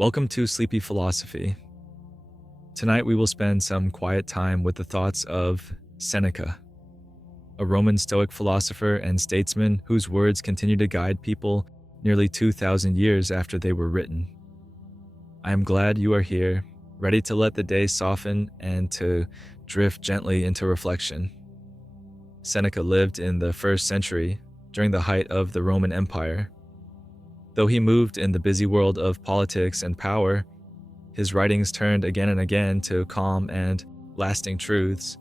Welcome to Sleepy Philosophy. Tonight we will spend some quiet time with the thoughts of Seneca, a Roman Stoic philosopher and statesman whose words continue to guide people nearly 2,000 years after they were written. I am glad you are here, ready to let the day soften and to drift gently into reflection. Seneca lived in the 1st century, during the height of the Roman Empire. Though he moved in the busy world of politics and power, his writings turned again and again to calm and lasting truths.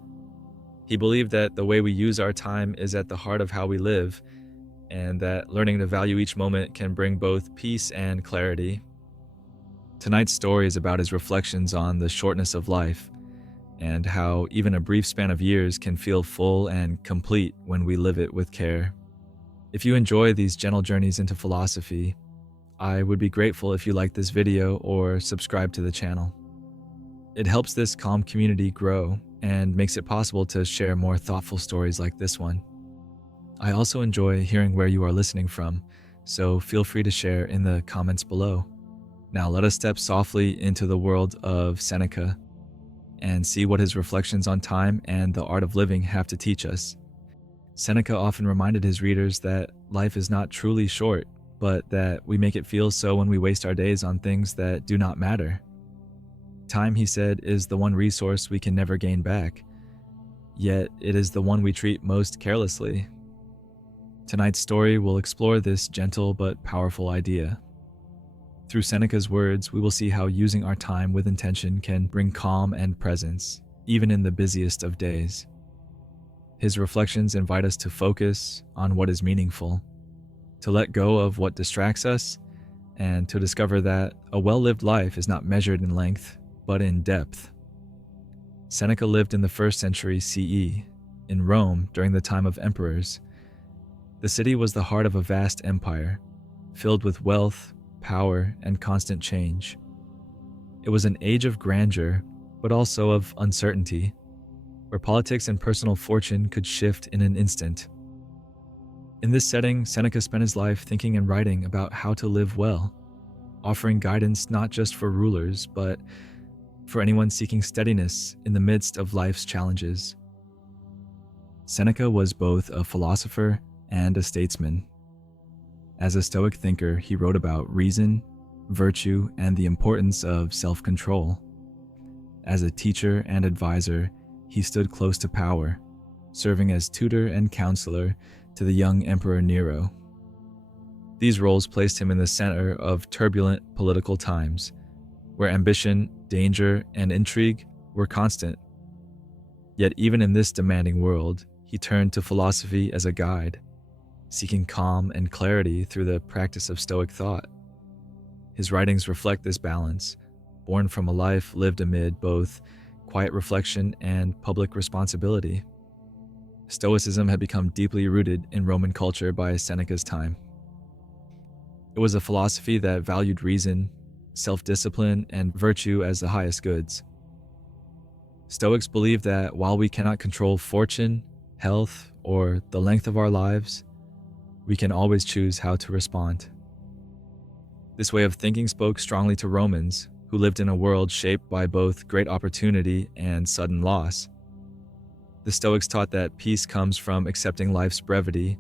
He believed that the way we use our time is at the heart of how we live, and that learning to value each moment can bring both peace and clarity. Tonight's story is about his reflections on the shortness of life, and how even a brief span of years can feel full and complete when we live it with care. If you enjoy these gentle journeys into philosophy, I would be grateful if you like this video or subscribe to the channel. It helps this calm community grow and makes it possible to share more thoughtful stories like this one. I also enjoy hearing where you are listening from, so feel free to share in the comments below. Now let us step softly into the world of Seneca and see what his reflections on time and the art of living have to teach us. Seneca often reminded his readers that life is not truly short, but that we make it feel so when we waste our days on things that do not matter. Time, he said, is the one resource we can never gain back, yet it is the one we treat most carelessly. Tonight's story will explore this gentle but powerful idea. Through Seneca's words, we will see how using our time with intention can bring calm and presence, even in the busiest of days. His reflections invite us to focus on what is meaningful, to let go of what distracts us, and to discover that a well-lived life is not measured in length, but in depth. Seneca lived in the 1st century CE, in Rome during the time of emperors. The city was the heart of a vast empire, filled with wealth, power, and constant change. It was an age of grandeur, but also of uncertainty, where politics and personal fortune could shift in an instant. In this setting, Seneca spent his life thinking and writing about how to live well, offering guidance not just for rulers, but for anyone seeking steadiness in the midst of life's challenges. Seneca was both a philosopher and a statesman. As a Stoic thinker, he wrote about reason, virtue, and the importance of self-control. As a teacher and advisor, he stood close to power, serving as tutor and counselor to the young Emperor Nero. These roles placed him in the center of turbulent political times, where ambition, danger, and intrigue were constant. Yet even in this demanding world, he turned to philosophy as a guide, seeking calm and clarity through the practice of Stoic thought. His writings reflect this balance, born from a life lived amid both quiet reflection and public responsibility. Stoicism had become deeply rooted in Roman culture by Seneca's time. It was a philosophy that valued reason, self-discipline, and virtue as the highest goods. Stoics believed that while we cannot control fortune, health, or the length of our lives, we can always choose how to respond. This way of thinking spoke strongly to Romans, who lived in a world shaped by both great opportunity and sudden loss. The Stoics taught that peace comes from accepting life's brevity,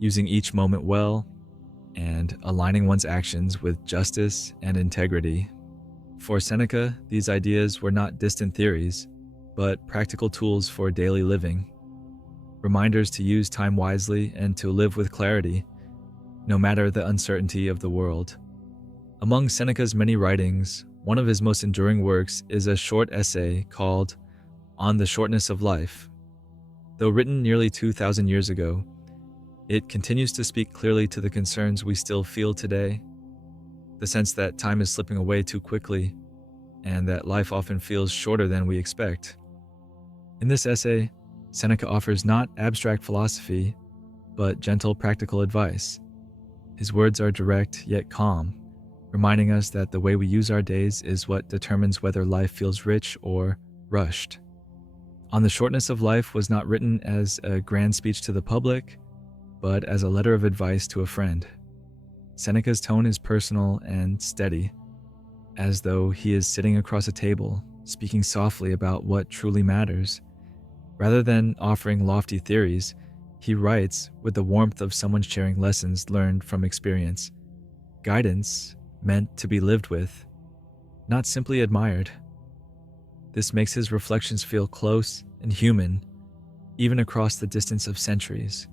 using each moment well, and aligning one's actions with justice and integrity. For Seneca, these ideas were not distant theories, but practical tools for daily living, reminders to use time wisely and to live with clarity, no matter the uncertainty of the world. Among Seneca's many writings, one of his most enduring works is a short essay called On the Shortness of Life. Though written nearly 2,000 years ago, it continues to speak clearly to the concerns we still feel today, the sense that time is slipping away too quickly, and that life often feels shorter than we expect. In this essay, Seneca offers not abstract philosophy, but gentle practical advice. His words are direct yet calm, reminding us that the way we use our days is what determines whether life feels rich or rushed. On the Shortness of Life was not written as a grand speech to the public, but as a letter of advice to a friend. Seneca's tone is personal and steady, as though he is sitting across a table, speaking softly about what truly matters. Rather than offering lofty theories, he writes with the warmth of someone sharing lessons learned from experience, guidance meant to be lived with, not simply admired. This makes his reflections feel close and human, even across the distance of centuries.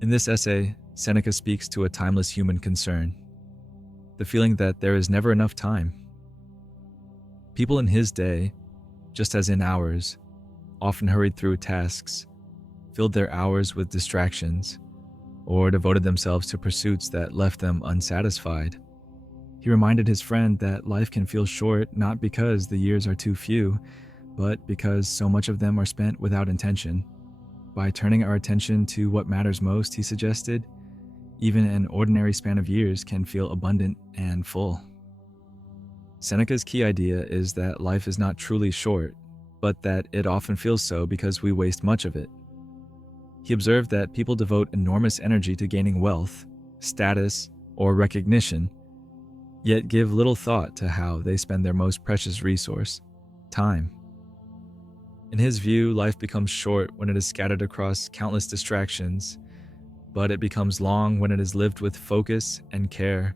In this essay, Seneca speaks to a timeless human concern, the feeling that there is never enough time. People in his day, just as in ours, often hurried through tasks, filled their hours with distractions, or devoted themselves to pursuits that left them unsatisfied. He reminded his friend that life can feel short not because the years are too few, but because so much of them are spent without intention. By turning our attention to what matters most, he suggested, even an ordinary span of years can feel abundant and full. Seneca's key idea is that life is not truly short, but that it often feels so because we waste much of it. He observed that people devote enormous energy to gaining wealth, status, or recognition, yet give little thought to how they spend their most precious resource, time. In his view, life becomes short when it is scattered across countless distractions, but it becomes long when it is lived with focus and care.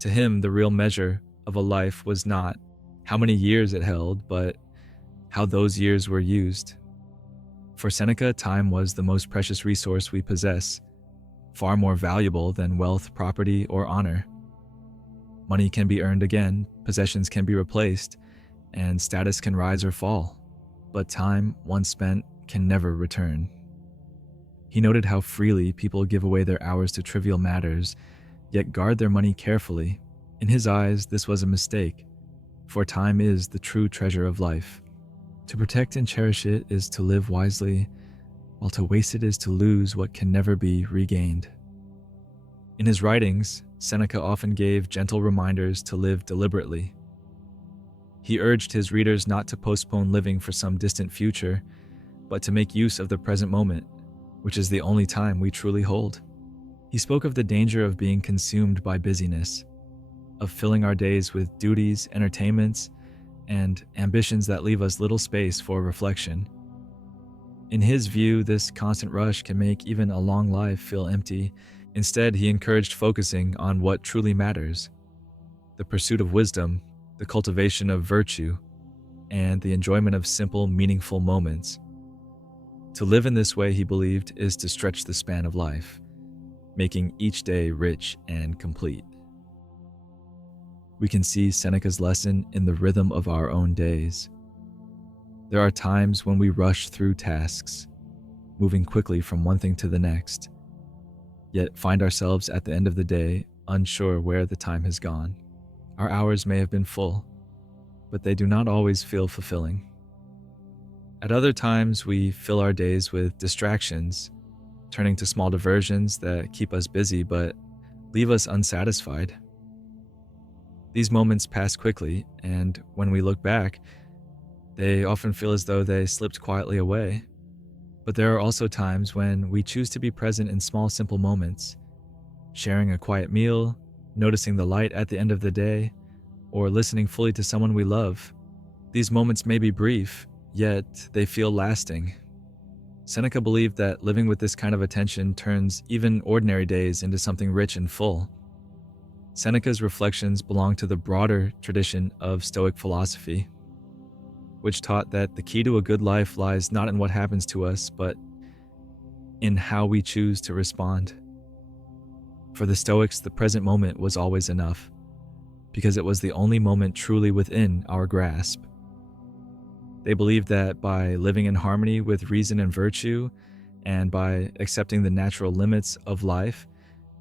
To him, the real measure of a life was not how many years it held, but how those years were used. For Seneca, time was the most precious resource we possess, far more valuable than wealth, property, or honor. Money can be earned again, possessions can be replaced, and status can rise or fall, but time, once spent, can never return. He noted how freely people give away their hours to trivial matters, yet guard their money carefully. In his eyes, this was a mistake, for time is the true treasure of life. To protect and cherish it is to live wisely, while to waste it is to lose what can never be regained. In his writings, Seneca often gave gentle reminders to live deliberately. He urged his readers not to postpone living for some distant future, but to make use of the present moment, which is the only time we truly hold. He spoke of the danger of being consumed by busyness, of filling our days with duties, entertainments, and ambitions that leave us little space for reflection. In his view, this constant rush can make even a long life feel empty. Instead, he encouraged focusing on what truly matters: the pursuit of wisdom, the cultivation of virtue, and the enjoyment of simple, meaningful moments. To live in this way, he believed, is to stretch the span of life, making each day rich and complete. We can see Seneca's lesson in the rhythm of our own days. There are times when we rush through tasks, moving quickly from one thing to the next, yet find ourselves at the end of the day unsure where the time has gone. Our hours may have been full, but they do not always feel fulfilling. At other times, we fill our days with distractions, turning to small diversions that keep us busy but leave us unsatisfied. These moments pass quickly, and when we look back, they often feel as though they slipped quietly away. But there are also times when we choose to be present in small, simple moments, sharing a quiet meal, noticing the light at the end of the day, or listening fully to someone we love. These moments may be brief, yet they feel lasting. Seneca believed that living with this kind of attention turns even ordinary days into something rich and full. Seneca's reflections belong to the broader tradition of Stoic philosophy, which taught that the key to a good life lies not in what happens to us, but in how we choose to respond. For the Stoics, the present moment was always enough, because it was the only moment truly within our grasp. They believed that by living in harmony with reason and virtue, and by accepting the natural limits of life,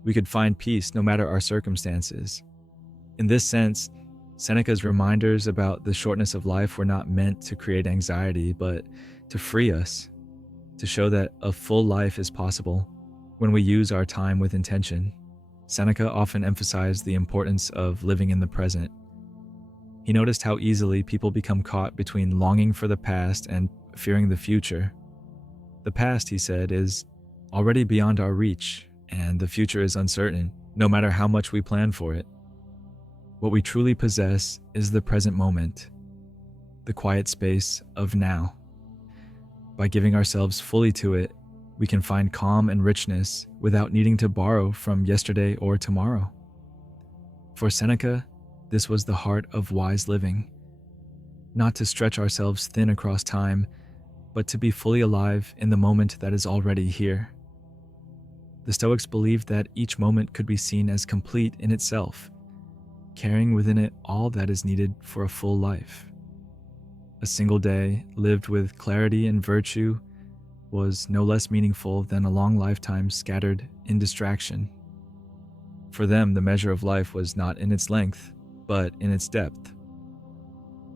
we could find peace no matter our circumstances. In this sense, Seneca's reminders about the shortness of life were not meant to create anxiety, but to free us, to show that a full life is possible when we use our time with intention. Seneca often emphasized the importance of living in the present. He noticed how easily people become caught between longing for the past and fearing the future. The past, he said, is already beyond our reach, and the future is uncertain, no matter how much we plan for it. What we truly possess is the present moment, the quiet space of now. By giving ourselves fully to it, we can find calm and richness without needing to borrow from yesterday or tomorrow. For Seneca, this was the heart of wise living, not to stretch ourselves thin across time, but to be fully alive in the moment that is already here. The Stoics believed that each moment could be seen as complete in itself, carrying within it all that is needed for a full life. A single day lived with clarity and virtue was no less meaningful than a long lifetime scattered in distraction. For them, the measure of life was not in its length, but in its depth.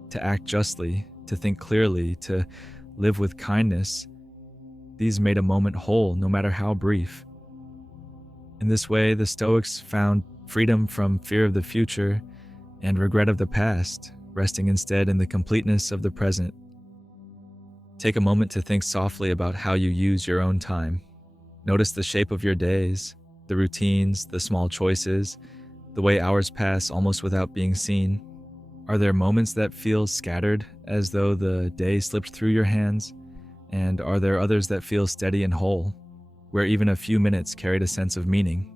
To act justly, to think clearly, to live with kindness, these made a moment whole, no matter how brief. In this way, the Stoics found freedom from fear of the future and regret of the past, resting instead in the completeness of the present. Take a moment to think softly about how you use your own time. Notice the shape of your days, the routines, the small choices, the way hours pass almost without being seen. Are there moments that feel scattered, as though the day slipped through your hands? And are there others that feel steady and whole, where even a few minutes carried a sense of meaning?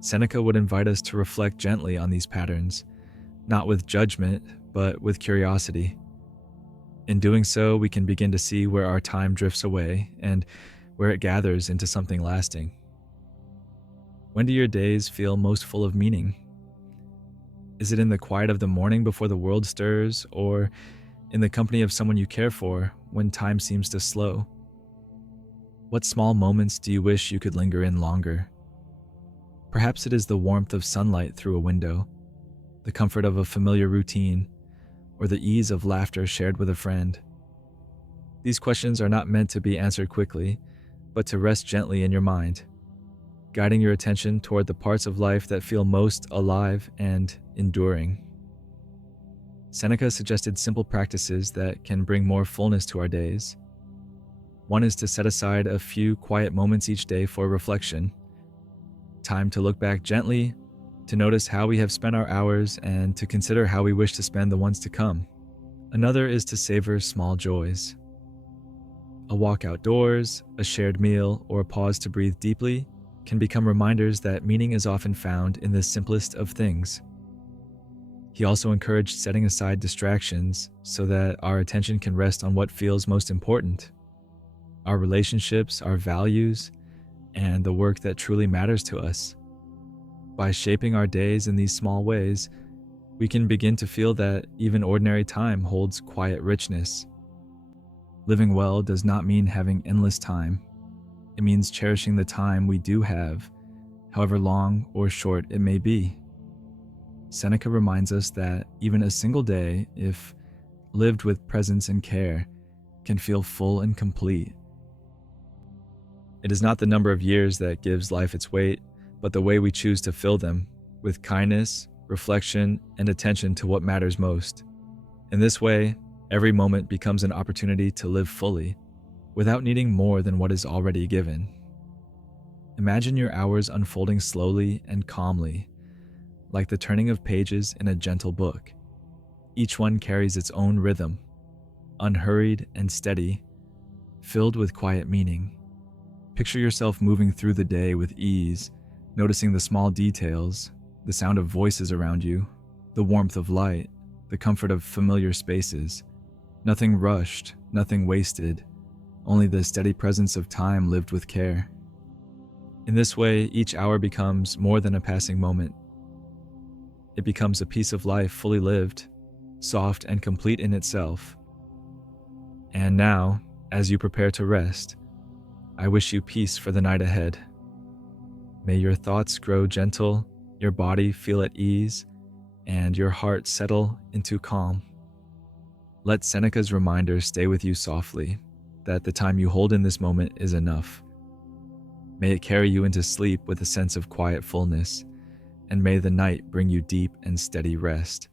Seneca would invite us to reflect gently on these patterns, not with judgment, but with curiosity. In doing so, we can begin to see where our time drifts away and where it gathers into something lasting. When do your days feel most full of meaning? Is it in the quiet of the morning before the world stirs, or in the company of someone you care for when time seems to slow? What small moments do you wish you could linger in longer? Perhaps it is the warmth of sunlight through a window, the comfort of a familiar routine, or the ease of laughter shared with a friend. These questions are not meant to be answered quickly, but to rest gently in your mind, guiding your attention toward the parts of life that feel most alive and enduring. Seneca suggested simple practices that can bring more fullness to our days. One is to set aside a few quiet moments each day for reflection, time to look back gently, to notice how we have spent our hours, and to consider how we wish to spend the ones to come. Another is to savor small joys. A walk outdoors, a shared meal, or a pause to breathe deeply can become reminders that meaning is often found in the simplest of things. He also encouraged setting aside distractions so that our attention can rest on what feels most important: our relationships, our values, and the work that truly matters to us. By shaping our days in these small ways, we can begin to feel that even ordinary time holds quiet richness. Living well does not mean having endless time. It means cherishing the time we do have, however long or short it may be. Seneca reminds us that even a single day, if lived with presence and care, can feel full and complete. It is not the number of years that gives life its weight, but the way we choose to fill them with kindness, reflection, and attention to what matters most. In this way, every moment becomes an opportunity to live fully, without needing more than what is already given. Imagine your hours unfolding slowly and calmly, like the turning of pages in a gentle book. Each one carries its own rhythm, unhurried and steady, filled with quiet meaning. Picture yourself moving through the day with ease, noticing the small details, the sound of voices around you, the warmth of light, the comfort of familiar spaces. Nothing rushed, nothing wasted, only the steady presence of time lived with care. In this way, each hour becomes more than a passing moment. It becomes a piece of life fully lived, soft and complete in itself. And now, as you prepare to rest, I wish you peace for the night ahead. May your thoughts grow gentle, your body feel at ease, and your heart settle into calm. Let Seneca's reminder stay with you softly, that the time you hold in this moment is enough. May it carry you into sleep with a sense of quiet fullness, and may the night bring you deep and steady rest.